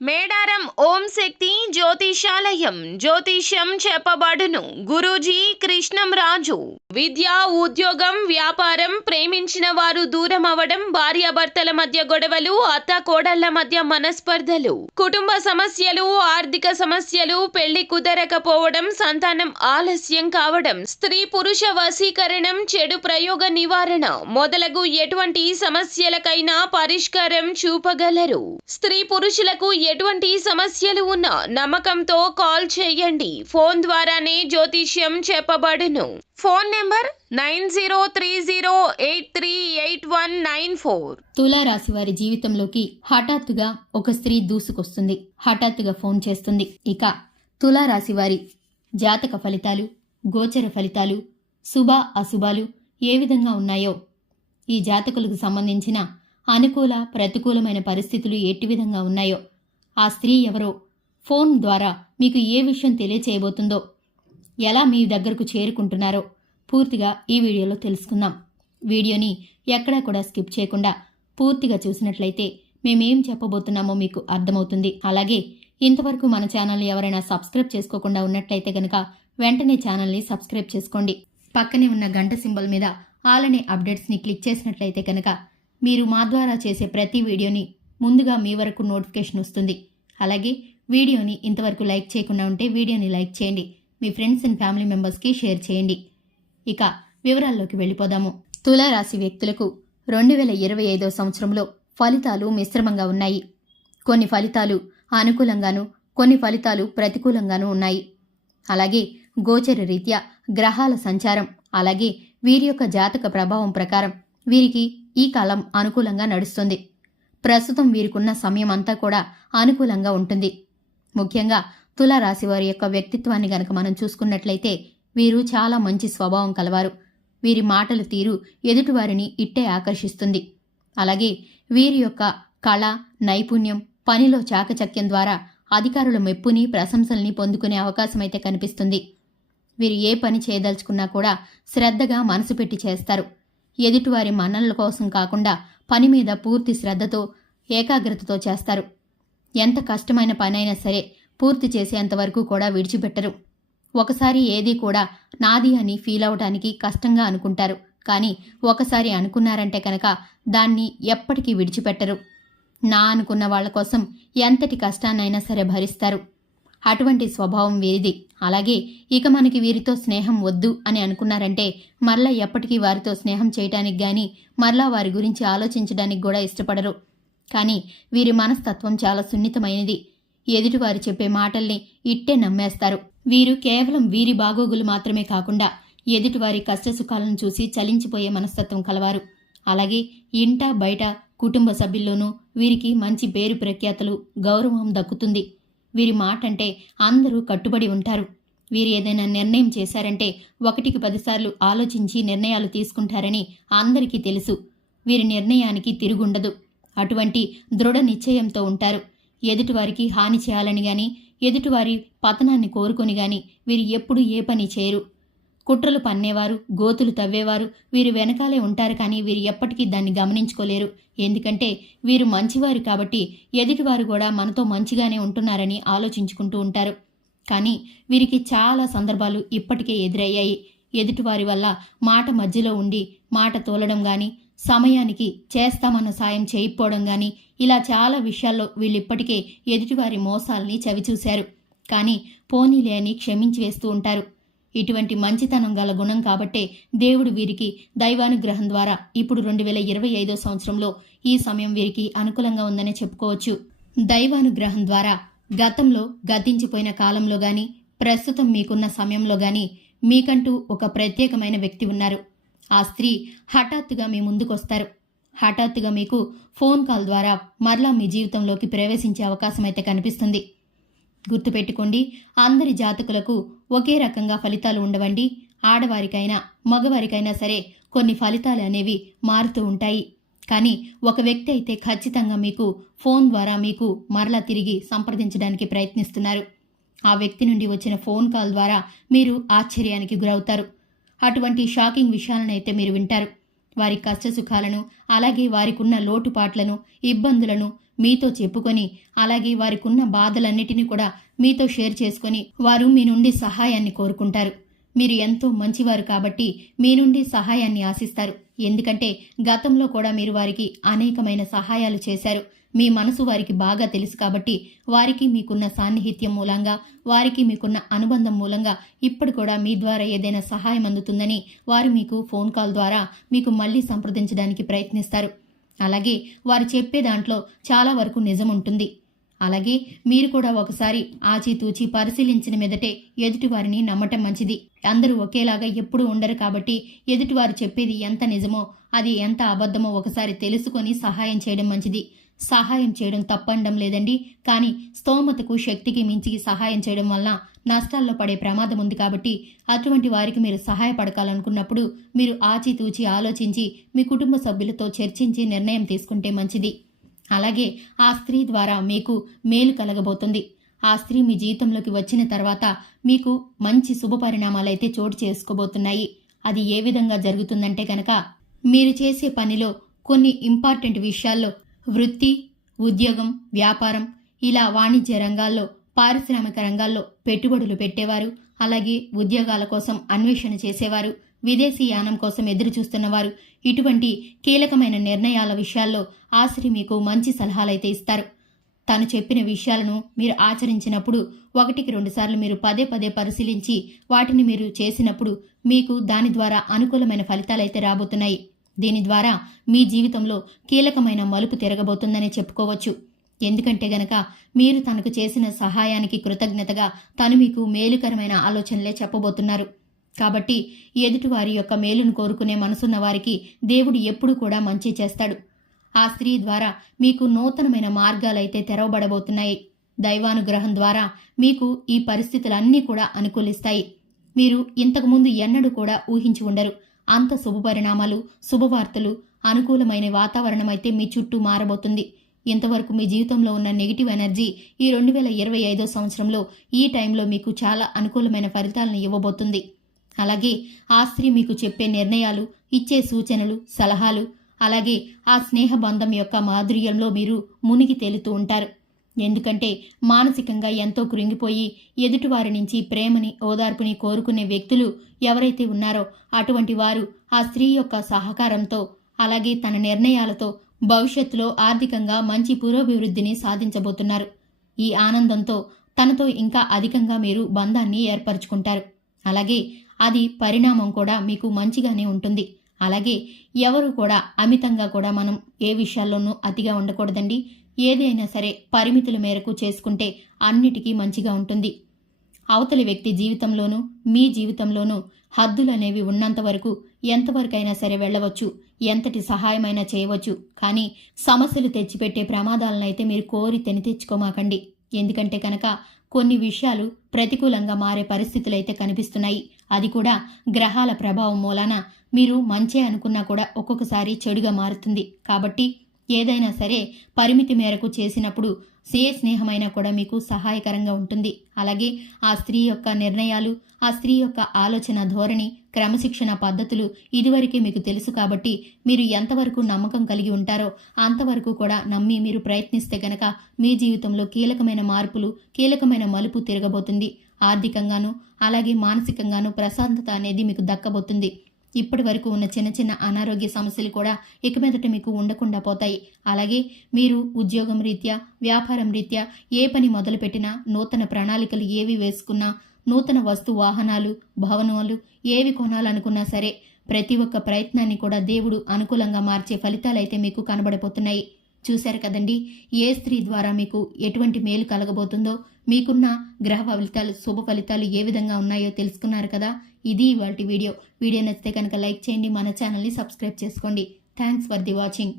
మేడారం ఓం శక్తి జ్యోతిషాలయం జ్యోతిష్యం చెప్పబడును. గురూజీ కృష్ణంరాజు. విద్య, ఉద్యోగం, వ్యాపారం, ప్రేమించిన వారు దూరం అవడం, భార్యాభర్తల మధ్య గొడవలు, అత్త కోడళ్ల మధ్య మనస్పర్ధలు, కుటుంబ సమస్యలు, ఆర్థిక సమస్యలు, పెళ్లి కుదరకపోవడం, సంతానం ఆలస్యం కావడం, స్త్రీ పురుష వశీకరణం, చెడు ప్రయోగ నివారణ మొదలగు ఎటువంటి సమస్యలకైనా పరిష్కారం చూపగలరు. స్త్రీ పురుషులకు ఎటువంటి సమస్యలు ఉన్నా నమ్మకంతో కాల్ చేయండి. ఫోన్ ద్వారానే జ్యోతిష్యం చెప్పబడును. Phone number 9030838194. తులారాశి వారి జీవితంలోకి హఠాత్తుగా ఒక స్త్రీ దూసుకొస్తుంది. హఠాత్తుగా ఫోన్ చేస్తుంది. ఇక తులారాశి వారి జాతక ఫలితాలు, గోచర ఫలితాలు, శుభ అశుభాలు ఏ విధంగా ఉన్నాయో, ఈ జాతకులకు సంబంధించిన అనుకూల ప్రతికూలమైన పరిస్థితులు ఎట్టి విధంగా ఉన్నాయో, ఆ స్త్రీ ఎవరో, ఫోన్ ద్వారా మీకు ఏ విషయం తెలియచేయబోతుందో, ఎలా మీ దగ్గరకు చేరుకుంటున్నారో పూర్తిగా ఈ వీడియోలో తెలుసుకుందాం. వీడియోని ఎక్కడా కూడా స్కిప్ చేయకుండా పూర్తిగా చూసినట్లయితే మేమేం చెప్పబోతున్నామో మీకు అర్థమవుతుంది. అలాగే ఇంతవరకు మన ఛానల్ని ఎవరైనా సబ్స్క్రైబ్ చేసుకోకుండా ఉన్నట్లయితే కనుక వెంటనే ఛానల్ని సబ్స్క్రైబ్ చేసుకోండి. పక్కనే ఉన్న గంట సింబల్ మీద ఆల్ అనే అప్డేట్స్ని క్లిక్ చేసినట్లయితే కనుక మీరు మా ద్వారా చేసే ప్రతి వీడియోని ముందుగా మీ వరకు నోటిఫికేషన్ వస్తుంది. అలాగే వీడియోని ఇంతవరకు లైక్ చేయకుండా ఉంటే వీడియోని లైక్ చేయండి. మీ ఫ్రెండ్స్ అండ్ ఫ్యామిలీ మెంబర్స్కి షేర్ చేయండి. ఇక వివరాల్లోకి వెళ్ళిపోదాము. తులారాశి వ్యక్తులకు 2025 సంవత్సరంలో ఫలితాలు మిశ్రమంగా ఉన్నాయి. కొన్ని ఫలితాలు అనుకూలంగాను, కొన్ని ఫలితాలు ప్రతికూలంగానూ ఉన్నాయి. అలాగే గోచర రీత్యా గ్రహాల సంచారం, అలాగే వీరి యొక్క జాతక ప్రభావం ప్రకారం వీరికి ఈ కాలం అనుకూలంగా నడుస్తుంది. ప్రస్తుతం వీరికున్న సమయం అంతా కూడా అనుకూలంగా ఉంటుంది. ముఖ్యంగా తులారాశి వారి యొక్క వ్యక్తిత్వాన్ని గనక మనం చూసుకున్నట్లయితే వీరు చాలా మంచి స్వభావం కలవారు. వీరి మాటల తీరు ఎదుటివారిని ఇట్టే ఆకర్షిస్తుంది. అలాగే వీరి యొక్క కళ, నైపుణ్యం, పనిలో చాకచక్యం ద్వారా అధికారుల మెప్పుని, ప్రశంసల్ని పొందుకునే అవకాశం అయితే కనిపిస్తుంది. వీరు ఏ పని చేయదలుచుకున్నా కూడా శ్రద్ధగా మనసు పెట్టి చేస్తారు. ఎదుటివారి మన్ననల కోసం కాకుండా పని మీద పూర్తి శ్రద్ధతో, ఏకాగ్రతతో చేస్తారు. ఎంత కష్టమైన పనైనా సరే పూర్తి చేసేంతవరకు కూడా విడిచిపెట్టరు. ఒకసారి ఏది కూడా నాది అని ఫీల్ అవడానికి కష్టంగా అనుకుంటారు. కానీ ఒకసారి అనుకున్నారంటే కనుక దాన్ని ఎప్పటికీ విడిచిపెట్టరు. నా అనుకున్న వాళ్ల కోసం ఎంతటి కష్టాన్నైనా సరే భరిస్తారు. అటువంటి స్వభావం వీరిది. అలాగే ఇక మనకి వీరితో స్నేహం వద్దు అని అనుకున్నారంటే మరలా ఎప్పటికీ వారితో స్నేహం చేయటానికి గాని, మరలా వారి గురించి ఆలోచించడానికి కూడా ఇష్టపడరు. కానీ వీరి మనస్తత్వం చాలా సున్నితమైనది. ఎదుటివారు చెప్పే మాటల్ని ఇట్టే నమ్మేస్తారు. వీరు కేవలం వీరి బాగోగులు మాత్రమే కాకుండా ఎదుటివారి కష్టసుఖాలను చూసి చలించిపోయే మనస్తత్వం కలవారు. అలాగే ఇంట బయట కుటుంబ సభ్యుల్లోనూ వీరికి మంచి పేరు ప్రఖ్యాతలు, గౌరవం దక్కుతుంది. వీరి మాట అంటే అందరూ కట్టుబడి ఉంటారు. వీరు ఏదైనా నిర్ణయం చేశారంటే 1కి 10 సార్లు ఆలోచించి నిర్ణయాలు తీసుకుంటారని అందరికీ తెలుసు. వీరి నిర్ణయానికి తిరుగుండదు. అటువంటి దృఢ నిశ్చయంతో ఉంటారు. ఎదుటివారికి హాని చేయాలని గాని, ఎదుటివారి పతనాన్ని కోరుకొని గాని వీరు ఎప్పుడూ ఏ పని చేయరు. కుట్రలు పన్నేవారు, గోతులు తవ్వేవారు వీరు వెనకాలే ఉంటారు. కానీ వీరు ఎప్పటికీ దాన్ని గమనించుకోలేరు. ఎందుకంటే వీరు మంచివారు కాబట్టి ఎదుటివారు కూడా మనతో మంచిగానే ఉంటున్నారని ఆలోచించుకుంటూ ఉంటారు. కానీ వీరికి చాలా సందర్భాలు ఇప్పటికే ఎదురయ్యాయి. ఎదుటివారి వల్ల మాట మధ్యలో ఉండి మాట తోలడం గాని, సమయానికి చేస్తామన్న సాయం చేయకపోవడం గాని, ఇలా చాలా విషయాల్లో వీళ్ళిప్పటికే ఎదుటివారి మోసాల్ని చవిచూశారు. కానీ పోనీలే అని క్షమించి వేస్తూ ఉంటారు. ఇటువంటి మంచితనం గల గుణం కాబట్టే దేవుడు వీరికి దైవానుగ్రహం ద్వారా ఇప్పుడు 2025 సంవత్సరంలో ఈ సమయం వీరికి అనుకూలంగా ఉందనే చెప్పుకోవచ్చు. దైవానుగ్రహం ద్వారా గతంలో గతించిపోయిన కాలంలో గాని, ప్రస్తుతం మీకున్న సమయంలో గాని మీకంటూ ఒక ప్రత్యేకమైన వ్యక్తి ఉన్నారు. ఆ స్త్రీ హఠాత్తుగా మీ ముందుకొస్తారు. హఠాత్తుగా మీకు ఫోన్ కాల్ ద్వారా మరలా మీ జీవితంలోకి ప్రవేశించే అవకాశం అయితే కనిపిస్తుంది. గుర్తుపెట్టుకోండి, అందరి జాతకులకు ఒకే రకంగా ఫలితాలు ఉండవండి. ఆడవారికైనా మగవారికైనా సరే కొన్ని ఫలితాలు అనేవి మారుతూ ఉంటాయి. కానీ ఒక వ్యక్తి అయితే ఖచ్చితంగా మీకు ఫోన్ ద్వారా మీకు మరలా తిరిగి సంప్రదించడానికి ప్రయత్నిస్తున్నారు. ఆ వ్యక్తి నుండి వచ్చిన ఫోన్ కాల్ ద్వారా మీరు ఆశ్చర్యానికి గురవుతారు. అటువంటి షాకింగ్ విషయాలనైతే మీరు వింటారు. వారి కష్టసుఖాలను, అలాగే వారికున్న లోటుపాట్లను, ఇబ్బందులను మీతో చెప్పుకొని అలాగే వారికున్న బాధలన్నిటినీ కూడా మీతో షేర్ చేసుకొని వారు మీ నుండి సహాయాన్ని కోరుకుంటారు. మీరు ఎంతో మంచివారు కాబట్టి మీ నుండి సహాయాన్ని ఆశిస్తారు. ఎందుకంటే గతంలో కూడా మీరు వారికి అనేకమైన సహాయాలు చేశారు. మీ మనసు వారికి బాగా తెలుసు కాబట్టి వారికి మీకున్న సాన్నిహిత్యం మూలంగా, వారికి మీకున్న అనుబంధం మూలంగా ఇప్పుడు కూడా మీ ద్వారా ఏదైనా సహాయం అందుతుందని వారు మీకు ఫోన్ కాల్ ద్వారా మీకు మళ్ళీ సంప్రదించడానికి ప్రయత్నిస్తారు. అలాగే వారు చెప్పే దాంట్లో చాలా వరకు నిజం ఉంటుంది. అలాగే మీరు కూడా ఒకసారి ఆచితూచి పరిశీలించిన మీదటే ఎదుటివారిని నమ్మటం మంచిది. అందరూ ఒకేలాగా ఎప్పుడూ ఉండరు కాబట్టి ఎదుటివారు చెప్పేది ఎంత నిజమో అది ఎంత అబద్ధమో ఒకసారి తెలుసుకొని సహాయం చేయడం మంచిది. సహాయం చేయడం తప్పనడం లేదండి, కానీ స్తోమతకు శక్తికి మించి సహాయం చేయడం వల్ల నష్టాల్లో పడే ప్రమాదం ఉంది. కాబట్టి అటువంటి వారికి మీరు సహాయపడకాలనుకున్నప్పుడు మీరు ఆచితూచి ఆలోచించి మీ కుటుంబ సభ్యులతో చర్చించి నిర్ణయం తీసుకుంటే మంచిది. అలాగే ఆ స్త్రీ ద్వారా మీకు మేలు కలగబోతుంది. ఆ స్త్రీ మీ జీవితంలోకి వచ్చిన తర్వాత మీకు మంచి శుభ పరిణామాలైతే చోటు చేసుకోబోతున్నాయి. అది ఏ విధంగా జరుగుతుందంటే కనుక మీరు చేసే పనిలో కొన్ని ఇంపార్టెంట్ విషయాల్లో వృత్తి, ఉద్యోగం, వ్యాపారం, ఇలా వాణిజ్య రంగాల్లో, పారిశ్రామిక రంగాల్లో పెట్టుబడులు పెట్టేవారు, అలాగే ఉద్యోగాల కోసం అన్వేషణ చేసేవారు, విదేశీ యానం కోసం ఎదురు చూస్తున్నవారు, ఇటువంటి కీలకమైన నిర్ణయాల విషయాల్లో ఆ స్త్రీ మీకు మంచి సలహాలైతే ఇస్తారు. తను చెప్పిన విషయాలను మీరు ఆచరించినప్పుడు 1-2 సార్లు మీరు పదే పరిశీలించి వాటిని మీరు చేసినప్పుడు మీకు దాని ద్వారా అనుకూలమైన ఫలితాలైతే రాబోతున్నాయి. దీని ద్వారా మీ జీవితంలో కీలకమైన మలుపు తిరగబోతుందనే చెప్పుకోవచ్చు. ఎందుకంటే గనక మీరు తనకు చేసిన సహాయానికి కృతజ్ఞతగా తను మీకు మేలుకరమైన ఆలోచనలే చెప్పబోతున్నారు. కాబట్టి ఎదుటివారి యొక్క మేలును కోరుకునే మనసున్న వారికి దేవుడు ఎప్పుడూ కూడా మంచి చేస్తాడు. ఆ స్త్రీ ద్వారా మీకు నూతనమైన మార్గాలైతే తెరవబడబోతున్నాయి. దైవానుగ్రహం ద్వారా మీకు ఈ పరిస్థితులన్నీ కూడా అనుకూలిస్తాయి. మీరు ఇంతకుముందు ఎన్నడూ కూడా ఊహించి ఉండరు. అంత శుభపరిణామాలు, శుభవార్తలు, అనుకూలమైన వాతావరణం అయితే మీ చుట్టూ మారబోతుంది. ఇంతవరకు మీ జీవితంలో ఉన్న నెగిటివ్ ఎనర్జీ ఈ 2025 సంవత్సరంలో ఈ టైంలో మీకు చాలా అనుకూలమైన ఫలితాలను ఇవ్వబోతుంది. అలాగే ఆ స్త్రీ మీకు చెప్పే నిర్ణయాలు, ఇచ్చే సూచనలు, సలహాలు, అలాగే ఆ స్నేహ బంధం యొక్క మాధుర్యంలో మీరు మునిగి తేలుతూ ఉంటారు. ఎందుకంటే మానసికంగా ఎంతో కృంగిపోయి ఎదుటివారి నుంచి ప్రేమని, ఓదార్పుని కోరుకునే వ్యక్తులు ఎవరైతే ఉన్నారో అటువంటి వారు ఆ స్త్రీ యొక్క సహకారంతో, అలాగే తన నిర్ణయాలతో భవిష్యత్తులో ఆర్థికంగా మంచి పురోభివృద్ధిని సాధించబోతున్నారు. ఈ ఆనందంతో తనతో ఇంకా అధికంగా మీరు బంధాన్ని ఏర్పరచుకుంటారు. అలాగే అది పరిణామం కూడా మీకు మంచిగానే ఉంటుంది. అలాగే ఎవరు కూడా అమితంగా కూడా మనం ఏ విషయాల్లోనూ అతిగా ఉండకూడదండి. ఏదైనా సరే పరిమితుల మేరకు చేసుకుంటే అన్నిటికీ మంచిగా ఉంటుంది. అవతలి వ్యక్తి జీవితంలోనూ మీ జీవితంలోనూ హద్దులు అనేవి ఉన్నంత వరకు ఎంతవరకైనా సరే వెళ్ళవచ్చు, ఎంతటి సహాయమైనా చేయవచ్చు. కానీ సమస్యలు తెచ్చిపెట్టే ప్రమాదాలనైతే మీరు కోరి తెచ్చుకోమాకండి. ఎందుకంటే కనుక కొన్ని విషయాలు ప్రతికూలంగా మారే పరిస్థితులైతే కనిపిస్తున్నాయి. అది కూడా గ్రహాల ప్రభావం మూలాన మీరు మంచే అనుకున్నా కూడా ఒక్కొక్కసారి చెడుగా మారుతుంది. కాబట్టి ఏదైనా సరే పరిమితి మేరకు చేసినప్పుడు స్నేహమైనా కూడా మీకు సహాయకరంగా ఉంటుంది. అలాగే ఆ స్త్రీ యొక్క నిర్ణయాలు, ఆ స్త్రీ యొక్క ఆలోచన ధోరణి, క్రమశిక్షణ పద్ధతులు ఇదివరకే మీకు తెలుసు. కాబట్టి మీరు ఎంతవరకు నమ్మకం కలిగి ఉంటారో అంతవరకు కూడా నమ్మి మీరు ప్రయత్నిస్తే గనక మీ జీవితంలో కీలకమైన మార్పులు, కీలకమైన మలుపు తిరగబోతుంది. ఆర్థికంగాను అలాగే మానసికంగాను ప్రశాంతత అనేది మీకు దక్కబోతుంది. ఇప్పటి వరకు ఉన్న చిన్న అనారోగ్య సమస్యలు కూడా ఇక మీదట మీకు ఉండకుండా పోతాయి. అలాగే మీరు ఉద్యోగం రీత్యా, వ్యాపారం రీత్యా ఏ పని మొదలుపెట్టినా, నూతన ప్రణాళికలు ఏవి వేసుకున్నా, నూతన వస్తు వాహనాలు, భవనాలు ఏవి కొనాలనుకున్నా సరే ప్రతి ఒక్క ప్రయత్నాన్ని కూడా దేవుడు అనుకూలంగా మార్చే ఫలితాలైతే మీకు కనబడిపోతున్నాయి. చూశారు కదండి, ఏ స్త్రీ ద్వారా మీకు ఎటువంటి మేలు కలగబోతుందో, మీకున్న గ్రహ ఫలితాలు, శుభ ఫలితాలు ఏ విధంగా ఉన్నాయో తెలుసుకున్నారు కదా. ఇది ఇవాల్టి వీడియో నచ్చితే కనుక లైక్ చేయండి, మన ఛానల్ని సబ్స్క్రైబ్ చేసుకోండి. Thanks for the watching.